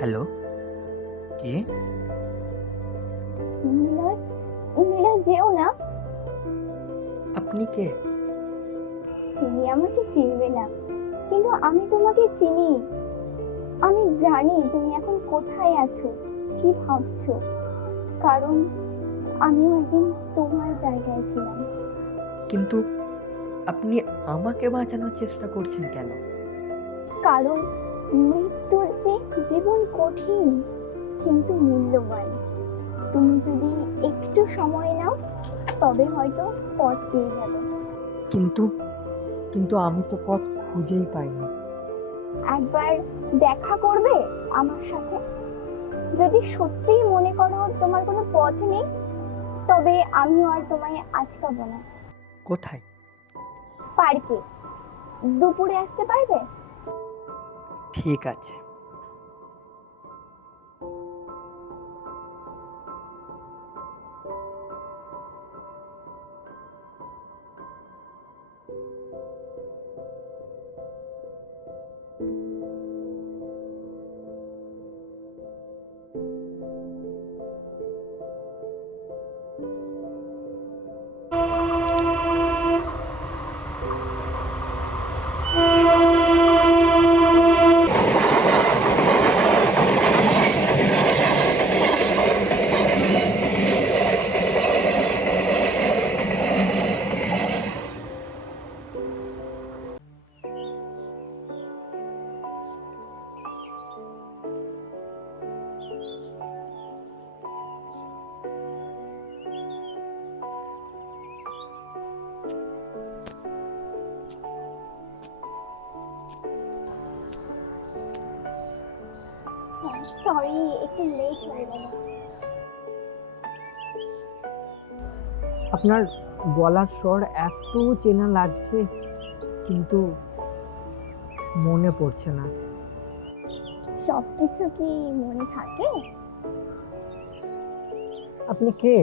Hello, কে? নীলয়, নীলয় যেও না। আপনি কে? তুমি আমাকে চিনবে না, কিন্তু আমি তোমাকে চিনি। আমি জানি তুমি এখন কোথায় আছো, কি ভাবছো, কারণ আমিও একদিন তোমার জায়গায় ছিলাম। কিন্তু আপনি আমাকে বাঁচানোর চেষ্টা করছেন কেন? কারণ মৃত্যুর যে জীবন কঠিন কিন্তু মূল্যবান। তুমি যদি একটু সময় নাও তবে হয়তো পথ পেয়ে যাবে। কিন্তু কিন্তু আমি তো পথ খুঁজেই পাইনি। একবার দেখা করবে আমার সাথে? যদি সত্যিই মনে করো তোমার কোনো পথ নেই, তবে আমিও আর তোমায় আটকাবো না। কোথায়? পার্কে। দুপুরে আসতে পারবে? ঠিক আছে। সরি, একটু লেট হয়ে গেল। আপনার গলার স্বর এত চেনা লাগছে, কিন্তু মনে পড়ছে না। সবকিছু কি মনে থাকে? আপনি কে?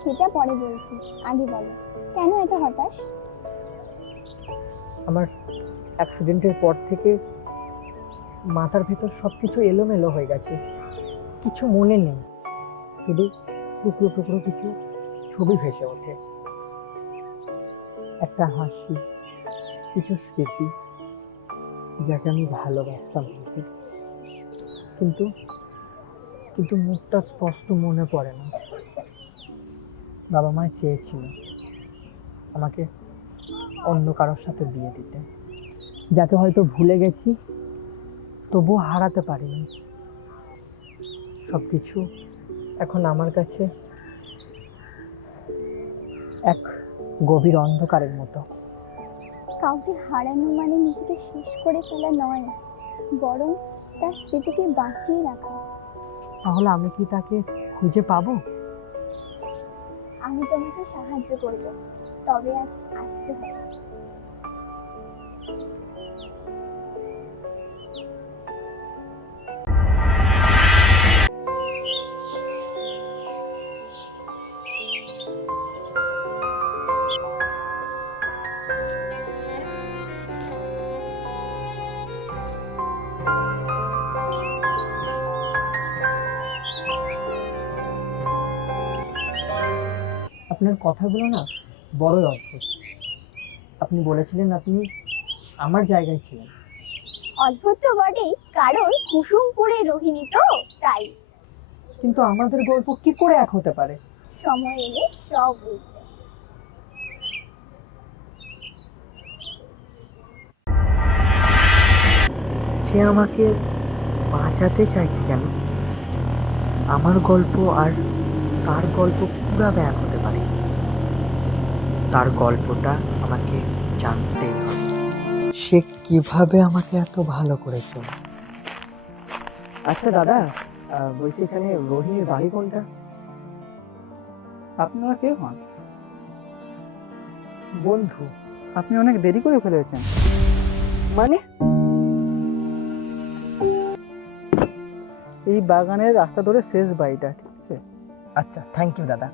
সেটা পরে বলছি, আগে বলো কেন এত হতাশ? আমার অ্যাক্সিডেন্টের পর থেকে মাথার ভেতর সবকিছু এলোমেলো হয়ে গেছে, কিছু মনে নেই, শুধু টুকরো টুকরো কিছু ছবি ভেসে ওঠে। একটা হাসি, কিছু স্মৃতি যাকে আমি ভালোবাসতাম বলতে। কিন্তু কিন্তু মুখটা স্পষ্ট মনে পড়ে না। বাবা মা চেয়েছিল আমাকে অন্য কারোর সাথে বিয়ে দিতে, যাকে হয়তো ভুলে গেছি, তবুও হারাতে পারিনি। সবকিছু এখন আমার কাছে এক গভীর অন্ধকারের মতো। কাউকে হারানো মানে নিজেকে শেষ করে ফেলা নয়, বরং তার স্মৃতিকে বাঁচিয়ে রাখা। তাহলে আমি কি তাকে খুঁজে পাবো? আমি তোমাকে সাহায্য করব, তবে আজ আসতে হবে। আপনার কথাগুলো না বড়ই অদ্ভুত। আপনি বলেছিলেন আপনি আমার জায়গায় ছিলেন। অদ্ভুত তো বটেই, কারণ কুসুমপুরে রোহিণী তো, তাই। কিন্তু আমাদের গল্প কি করে এক হতে পারে? সময় এলে সব বুঝবে। সে আমাকে বাঁচাতে চাইছে কেন? আমার গল্প আর তার গল্প পুরাবে এক হতে পারে। তার গল্পটা আমাকে জানতেই হবে। সে কিভাবে আমাকে এত ভালো করেছে। আচ্ছা দাদা, বলছি এখানে রোহিণীর বাড়ি কোনটা? আপনারা কে হন? বন্ধু। আপনি অনেক দেরি করে ফেলেছেন। মানে? এই বাগানের রাস্তা ধরে শেষ বাড়িটা, ঠিক আছে? আচ্ছা, থ্যাংক ইউ দাদা।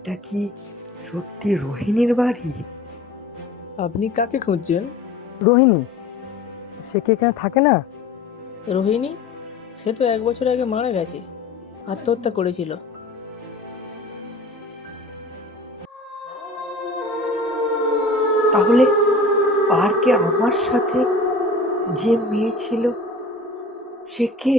এটা কি সত্যি রোহিণীর বাড়ি? আপনি কাকে খুঁজছেন? রোহিণী, সে কি এখানে থাকে না? রোহিণী? সে তো 1 বছর আগে মারা গেছে, আত্মহত্যা করেছিল। তাহলে পার্কে আমার সাথে যে মেয়ে ছিল সে কে?